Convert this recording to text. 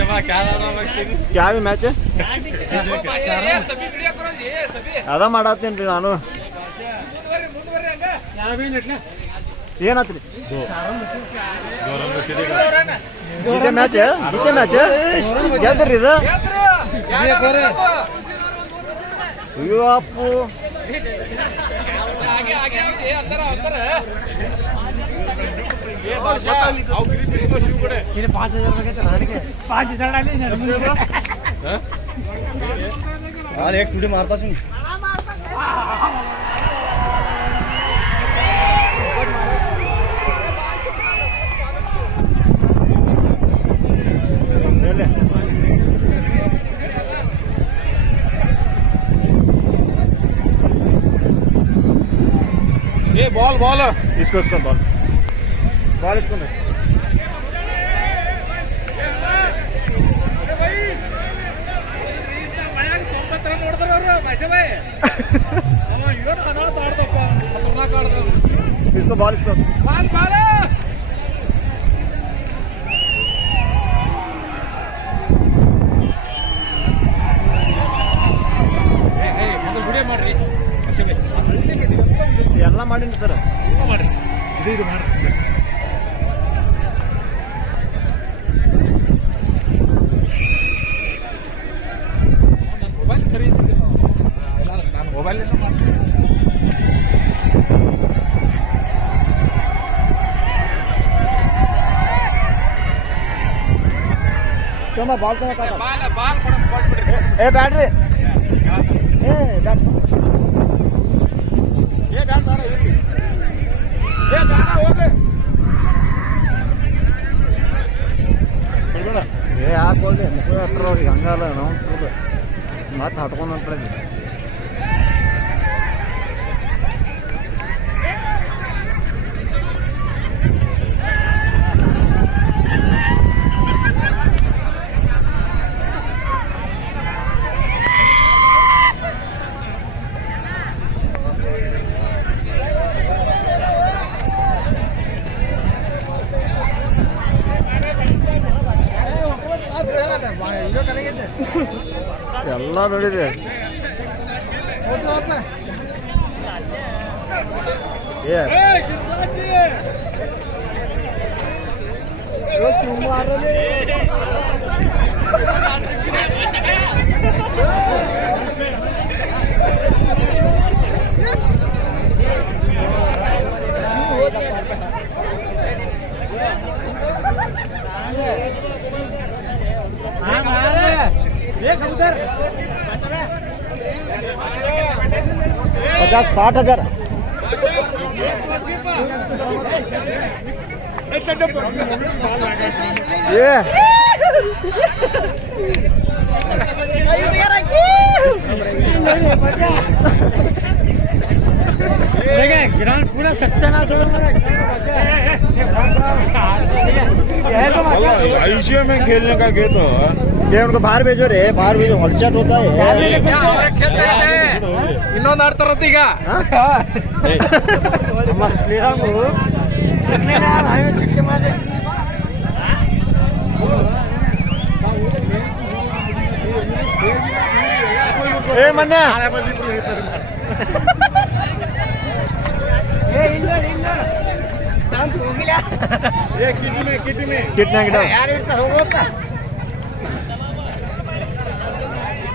क्या भी मैच ಅದ ಮಾಡತ್ತೀನಿ ರೀ ನಾನು ಏನತ್ರಿ जीते मैच ಗೆದ್ರಿ ಇದು ಅಯ್ಯೋ ಅಪ್ಪು एक टुडे मारता सुन ये बॉल बॉल इसको बॉल इसको नहीं इसको बॉल ಎಲ್ಲ ಮಾಡೀನಿ ಸರ್ ಇದು ಮಾಡ್ರಿ ಮೊಬೈಲ್ ಸರಿ ನಾನು ಮೊಬೈಲ್ ಬಾಲ್ ಬಿಡ್ರಿ ಏ ಬ್ಯಾಡ್ರಿ ಏ ಬ್ಯಾಟ್ ಯಾಕೆ ಹೋಗ್ಲಿ ಅಟ್ರ ಅವ್ರಿಗೆ ಹಂಗಲ್ಲ ನಾವು ಮತ್ತೆ ಹಟ್ಕೊಂಡು ಹೊಂಟ್ರಿ ಎಲ್ಲ ನೋಡಿರಿ पचास 60,000 ये ग्राउंड पूरा सत्यानाश आयुष्य में खेलने का गेम तो ये उनको बाहर भेजो रे बाहर भेजो हॉलशॉट होता है ಇನ್ನೊಂದು ಆಡ್ತಾರತ್ತ ಈಗ ए मन्ना कितना